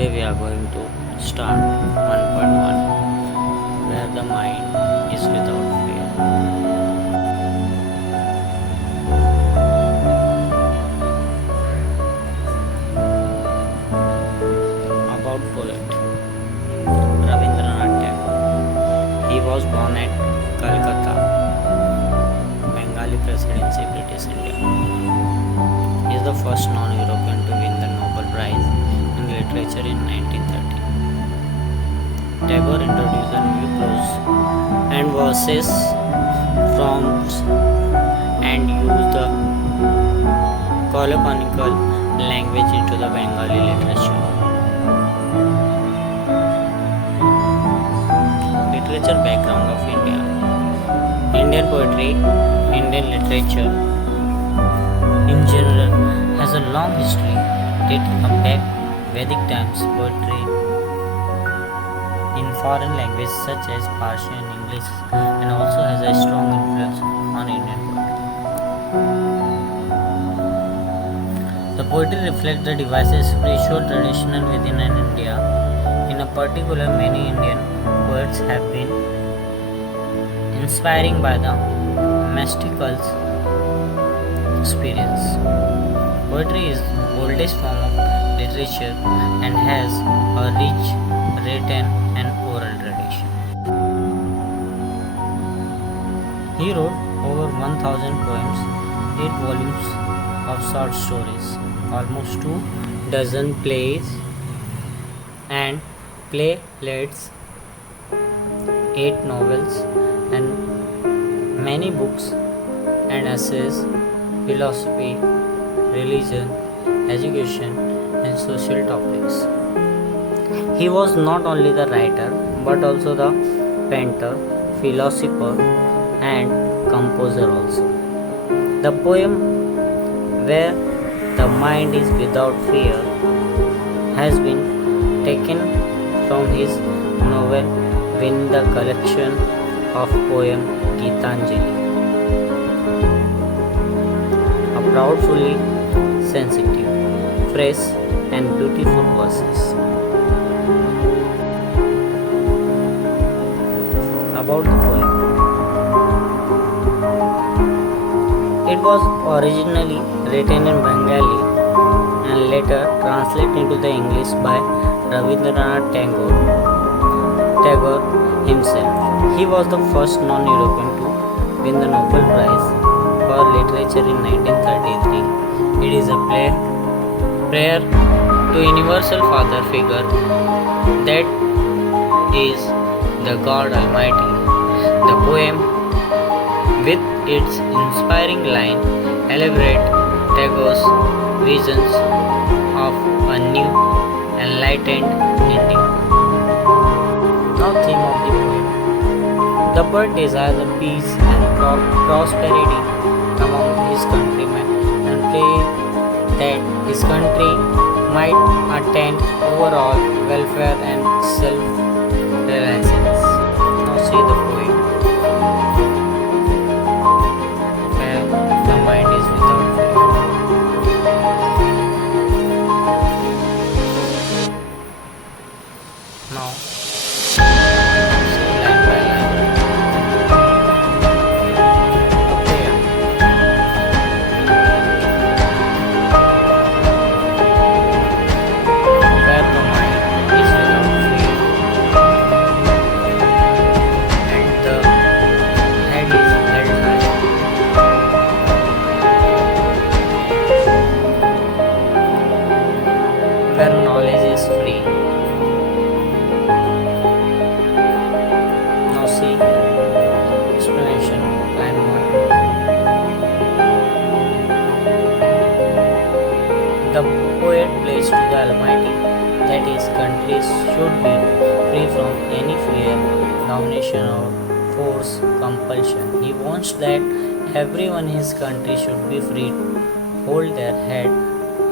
Today we are going to start 1.1 where the mind is without fear. About poet Rabindranath Tagore. He was born at Calcutta, Bengali Presidency, British India. He is the first non-European to win the Nobel Prize in Literature in 1930. Tagore introduced a new prose and verses forms and used the colloquial language into the Bengali literature. Literature background of India. Indian poetry, Indian literature in general has a long history dating back Vedic times. Poetry in foreign languages such as Persian, English, and also has a strong influence on Indian poetry. The poetry reflects the diverse spiritual tradition within India. In particular, many Indian poets have been inspiring by the mystical experience. Poetry is the oldest form of literature and has a rich written and oral tradition. He wrote over 1000 poems, 8 volumes of short stories, almost 2 dozen plays and playlets, 8 novels, and many books and essays, philosophy, religion, education, and social topics. He was not only the writer but also the painter, philosopher, and composer also. The poem Where the Mind is Without Fear has been taken from his novel within the collection of poem Gitanjali. A proudly sensitive, fresh, and beautiful verses. About the poem. It was originally written in Bengali and later translated into the English by Rabindranath Tagore himself. He was the first non-European to win the Nobel Prize for Literature in 1933. It is a prayer to Universal Father figure that is the God Almighty. The poem, with its inspiring line, elaborate Tagore's visions of a new, enlightened India. Now, theme of the poem. The poet desires the peace and prosperity among his countrymen and prays that his country might attain overall welfare and self-reliance. Now see the poem. Where the mind is without fear. Now see line by line. Prayer. Where the mind is without fear and the head is held high. Where knowledge is free. Now see explanation line 1. The poet prays to the Almighty that his country should be free from any fear, domination, or force, compulsion. He wants that everyone in his country should be free to hold their head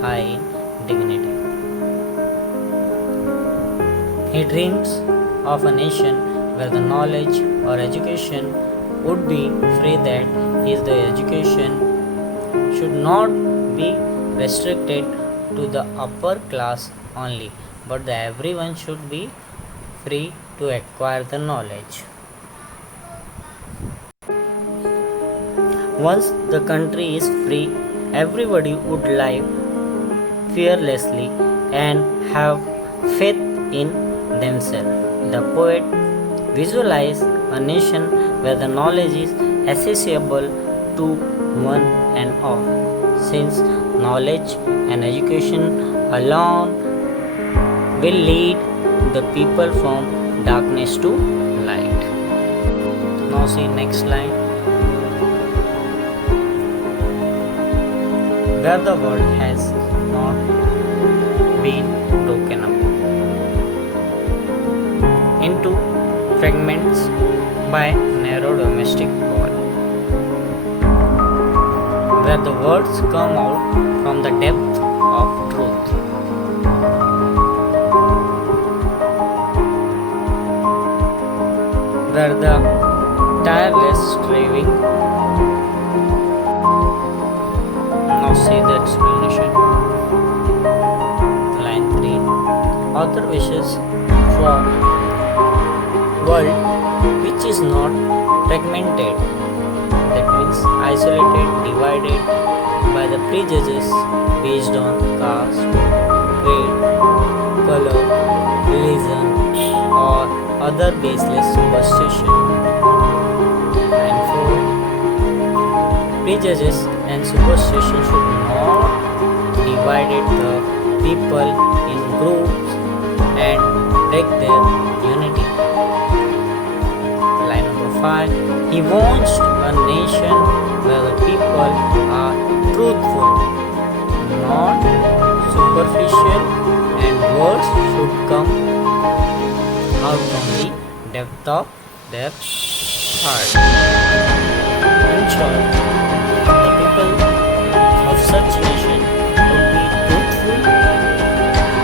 high in dignity. He dreams of a nation where the knowledge or education would be free, that is, the education should not be restricted to the upper class only, but everyone should be free to acquire the knowledge. Once the country is free, everybody would live fearlessly and have faith in themselves. The poet visualized a nation where the knowledge is accessible to one and all, since knowledge and education alone will lead the people from darkness to light. Now see next line. Where the world has not been broken up into fragments by narrow domestic wall, where the words come out from the depth of truth, where the tireless striving. Now see the explanation. Line 3. Author wishes for world which is not fragmented, that means isolated, divided by the prejudices based on caste, creed, color, religion, or other baseless superstition. Line 4. Prejudice and superstition should not divide the people in groups and break their unity. Line number 5. He wants a nation where the people are truthful, not superficial, and words should come out from the depth of their heart. In short, the people of such nation would be truthful,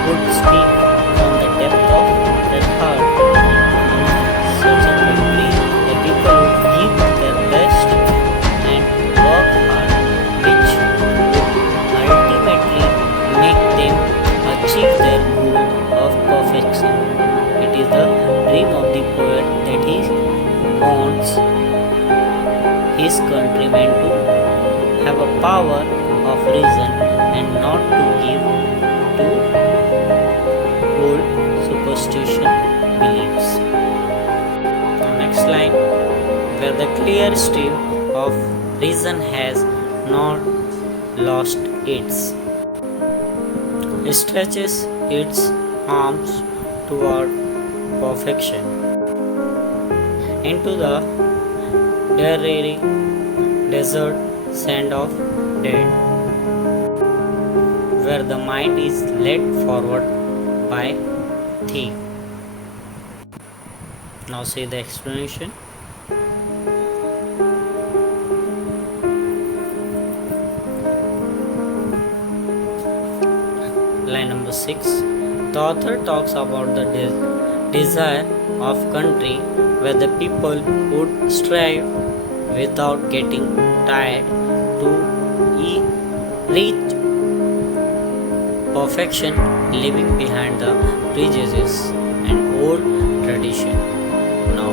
would speak from the depth of their heart. In such a country, the people would give their best and work hard, which would ultimately make them achieve their goal of perfection. It is the dream of the poet that he wants his countrymen to have a power of reason and not to give to old superstition beliefs. Now next line, where the clear stream of reason has not lost its, stretches its arms toward perfection into the dreary desert sand of dead, where the mind is led forward by thief. Now see the explanation. Line number 6. The author talks about the desire of country where the people would strive without getting tired to reach perfection, leaving behind the prejudices and old tradition. Now,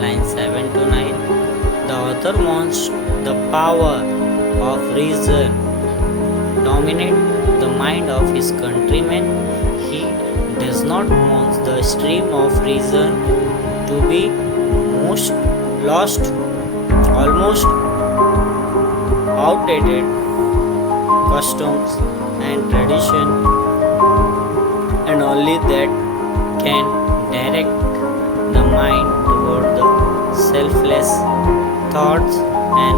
line 7 to 9. The author wants the power of reason dominate the mind of his countrymen. He does not want the stream of reason to be most lost, almost outdated customs and tradition, and only that can direct the mind toward the selfless thoughts and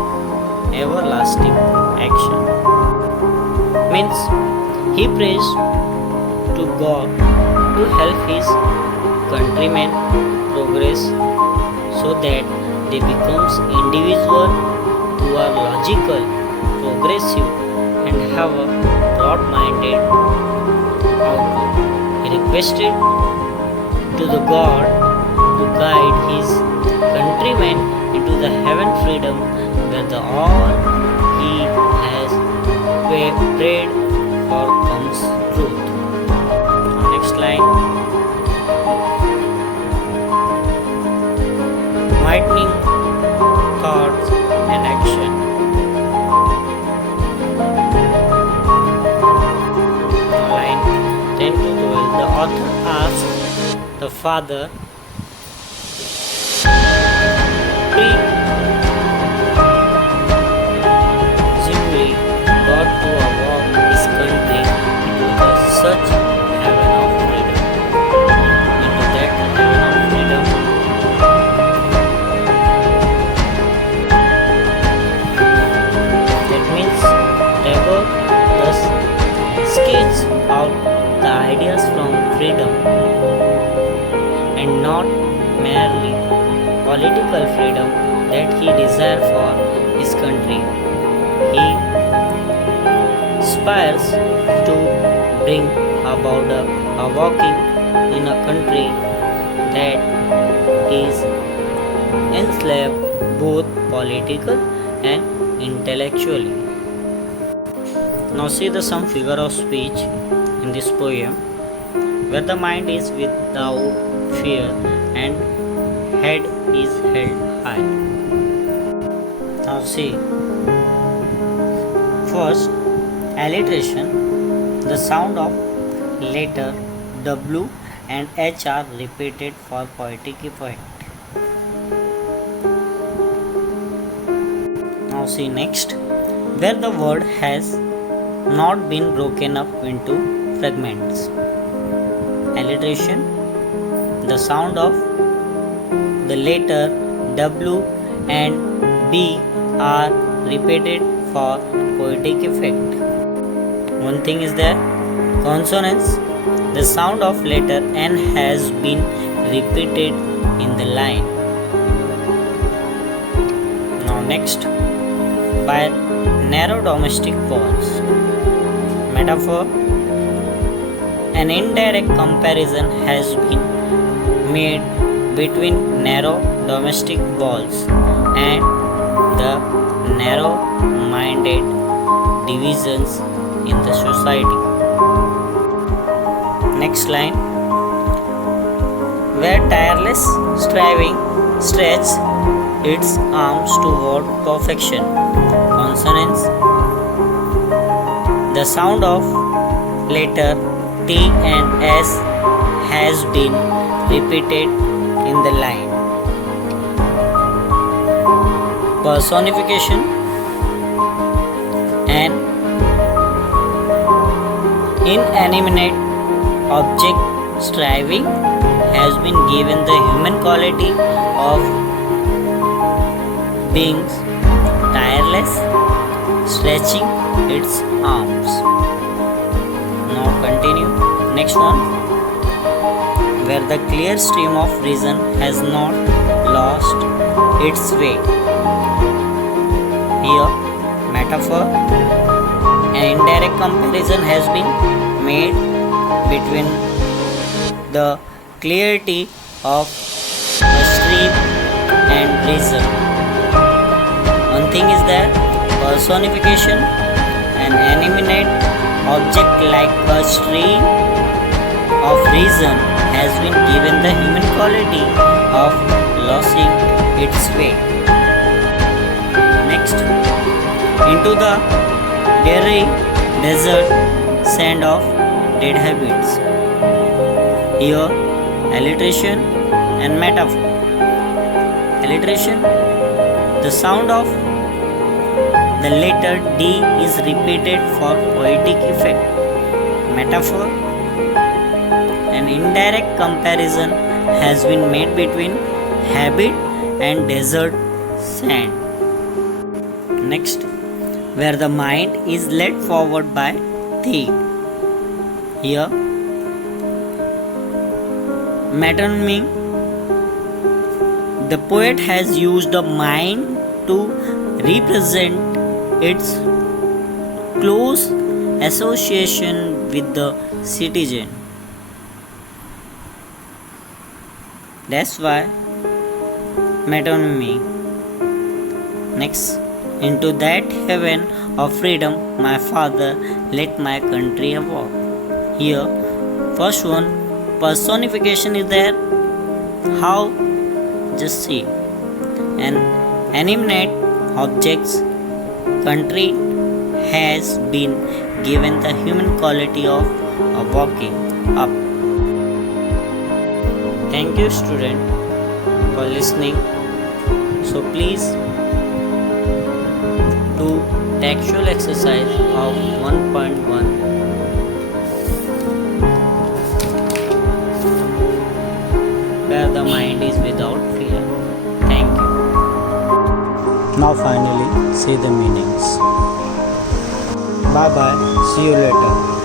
everlasting action. Means he prays to God to help his countrymen progress so that they becomes individual who are logical, progressive, and have a broad-minded outlook. He requested to the God to guide his countrymen into the heaven freedom where the all he has prayed for comes truth. author asks the father, presumably God to walk his country into such heaven of freedom. Into that heaven of freedom, that means Tagore thus sketches out the ideas from freedom and not merely political freedom that he desired for his country. He aspires to bring about a walking in a country that is enslaved both political and intellectually. Now see the some figure of speech in this poem, where the mind is without fear and head is held high. Now see, first alliteration, the sound of letter W and H are repeated for poetic effect. Now see next, where the word has not been broken up into fragments. Alliteration, the sound of the letter W and B are repeated for poetic effect. One thing is that consonants, the sound of letter N has been repeated in the line. Now next, by narrow domestic walls. Metaphor, an indirect comparison has been made between narrow domestic walls and the narrow-minded divisions in the society. Next line, where tireless striving stretches its arms toward perfection. Consonants, the sound of letter T and S has been repeated in the line. Personification, an inanimate object striving has been given the human quality of being tireless, stretching its arms. Now continue. Next one, where the clear stream of reason has not lost its way. Here, metaphor, an indirect comparison has been made between the clarity of the stream and reason. One thing is that personification, an animate object like a stream of reason has been given the human quality of losing its way. Next, into the dreary desert sand of dead habits. Here, alliteration and metaphor. Alliteration, the sound of the letter D is repeated for poetic effect. Metaphor, an indirect comparison has been made between habit and desert sand. Next, where the mind is led forward by theme. Here, metonymy, the poet has used the mind to represent its close association with the citizen. That's why metonymy. Next, into that heaven of freedom, my father let my country walk. Here, first one, personification is there. How? Just see. An animate object's country has been given the human quality of walking up. Thank you, student, for listening. So please do textual exercise of 1.1 where the mind is without fear. Thank you. Now finally say the meanings. Bye bye. See you later.